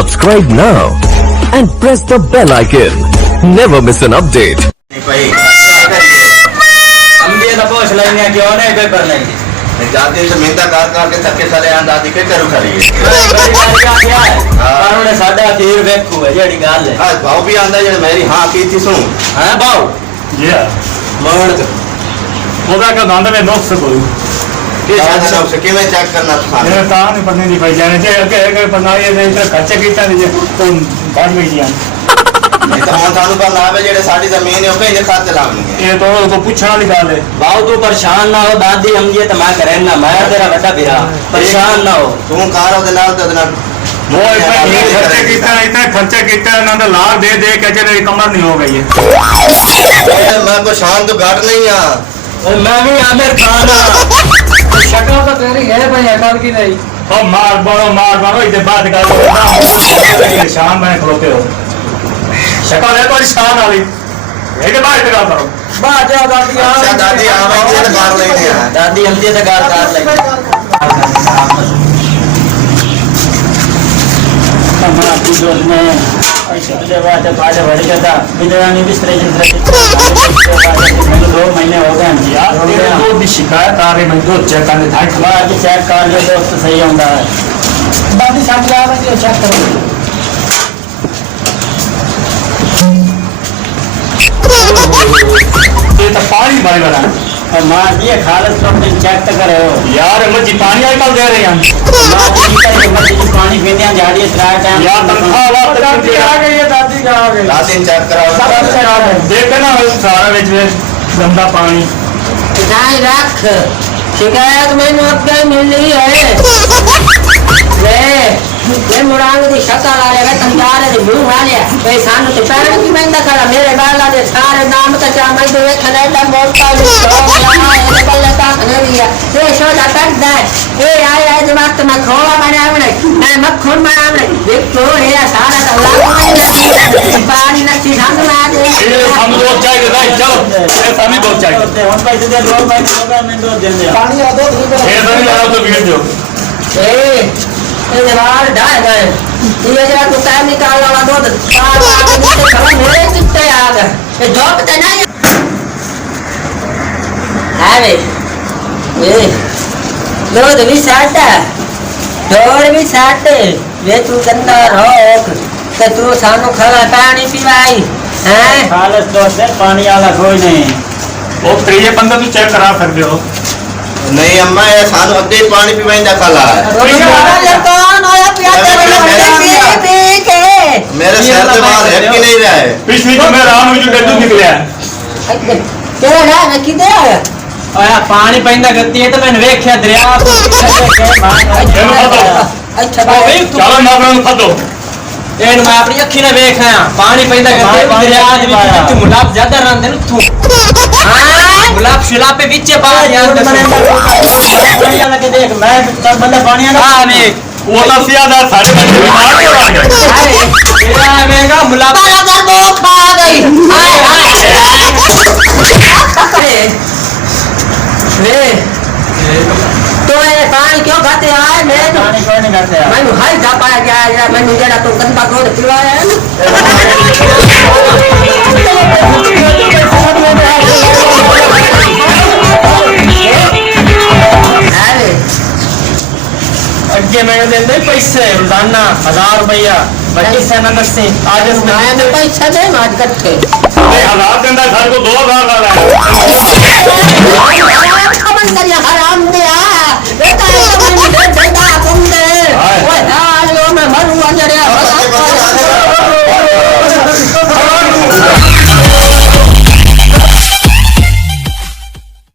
Subscribe now and press the bell icon. Never miss an update. जाती तो Myntra car car के थके साले दादी के करू खड़ी है कानून साडा खीर वेखू है जेड़ी गल है आज भाव भी आंदा जे मेरी हां की थी सुन हां भाव ये मोड़ ਉਹਦਾ ਕਾ ਦੰਦ ਵਿੱਚ ਨੁਕਸ ਕੋਈ के साथ ना उसे के मैं चेक करना था ਇਹ ਤਾਂ ਨਹੀਂ ਪਤਾ ਨਹੀਂ ਭਾਈ ਜਾਣੇ ਜੇ ਅੱਗੇ ਅੱਗੇ ਬੰਦਾ ਇਹ ਦੇ ਇੰਟਰ ਖਰਚੇ ਕੀਤਾ ਨਹੀਂ ਜੇ ਤੋਂ ਬਾਅਦ ਵਿੱਚ ਜਾਣ नहीं तो हम थानू पर लावे जेड़े साडी जमीन है ओके ने खाते लावणगे ਇਹ ਤੋਂ ਉਹ ਪੁੱਛਣ ਵਾਲੀ ਗੱਲ ਹੈ भाव तू परेशान ना हो दादी हम ये तो मैं करे ना मैं तेरा बड़ा बिरा परेशान ना हो तू कार ओदे नाल ते ना ਉਹ ਇਤਨੇ ਖਰਚੇ ਕੀਤਾ ਇਹਨਾਂ ਦਾ ਲਾਭ ਦੇ ਦੇ ਕੇ ਜਿਹੜੇ ਕਮਰ ਨਹੀਂ ਹੋ ਗਈ ਹੈ मैं को शान तो घाट नहीं आ मैं भी आमिर खान शक्ल तो तेरी है भाई अकल की नहीं ਉਹ ਮਾਰ ਬਣੋ ਇਹਦੇ ਬਾਅਦ ਗੱਲ ਸ਼ਾਮ ਮੈਂ ਖਲੋਤੇ ਹੋ ਸ਼ਕਲ ਹੈ ਕੋਈ ਸ਼ਾਨ ਵਾਲੀ ਇਹਦੇ ਬਾਅਦ ਗੱਲ ਕਰੋ बात जा दादी अच्छा दादी आवे के कार लेने आ दादी हम ये तो गाल काट लगी हमारा पूजो में पिछले बार जब आजा बढ़ गया था बिजरानी बिस्तरे जिंदरे 2 महीने हो गए हैं यार तेरे को भी शिकायत आ रही मैं तो चेक करने था बाहर की चेक कर ले दोस्त सही होता है दादी साथ आ रही है चेक करो ये तो पानी भरे वाला और मार दिए खालस लोग चेक तो करे हो यार मर्जी पानी आजकल दे रहे हैं मार दी पानी पीने झाड़िए त्रा टाइम यार तनख्वाह वाला दादी आ गई है दादी का आ गई दादी चेक करा देख ना सारा बिच गंदा पानी नहीं रख शिकायत मैंने अब क्या मिल रही है ले मुरांग दी शक्ल आ रहा है तंजार दी मुंह वाले ए सान ते पैर की बैंदा करा मेरे बाला दे सारे नाम का चा मैं तो खने दा बोलता है यहां ये कल्ला का नहीं है ये शो दा तक दे ए आया इस वक्त मैं खोला बनावने मैं मक्खन बनावने देख तो ये सारा दा लाग पानी नची संग में आ ये हम दो चाहिए भाई चलो ये सामने दो चाहिए हम पैसे दे 2 पैसे होगा मैं 2 दे दे पानी आ दो ये तो नहीं लगा तो बीच दो ए ये जवार ढाई गए ये जरा तू टाइम निकाल वाला दो पार आगे नीचे खड़ा मेरे चिट्टे आ गए ये ढोक ते नहीं है वे ए दूध भी साटा ढोल भी साटे वे तू गंदा रोक ते तू सानू खरा पानी पीवाई हैं खालस दोस्त है पानी वाला कोई नहीं वो त्रीजे बंदा तू चेक करा सकते हो नहीं अम्मा ये सानू अद्दे पानी पीवेंदा खाला है कौन होया पिया पी के मेरे सर पे बाल है कि नहीं रहा है पिछली तो मैं राम जो डड्डू निकलिया तेरा ना किदे आया ओया पानी पैंदा गत्ती है तो मैंने देखया दरिया अच्छा चलो ना बना फदो एन मैं अपनी अखी ने देख आया पानी पैंदा गत्ती दरिया दे विच मुलाब ज्यादा रहंदे न तू गुलाब शुलाब पे बीचे बाहर यार पानी लगे देख मैं तब बंदा पानी आ हां मैं वो तो सियादा सारे बीमार हो गए तेरा मेगा मुलाब बराबर वो खा गई हाय हाय तो ये पानी क्यों खाते आए मैं तो पानी कोई नहीं करते मैं हाय जा पाया गया मैं जरा तो गंदा दूध पिलाया है अगे मैंने देंदे पैसे रोजाना 1000 रुपया बच्चे से नगर से आज आया मैं पैसा दे आज कट्ठे 1000 देंदा सारे को 2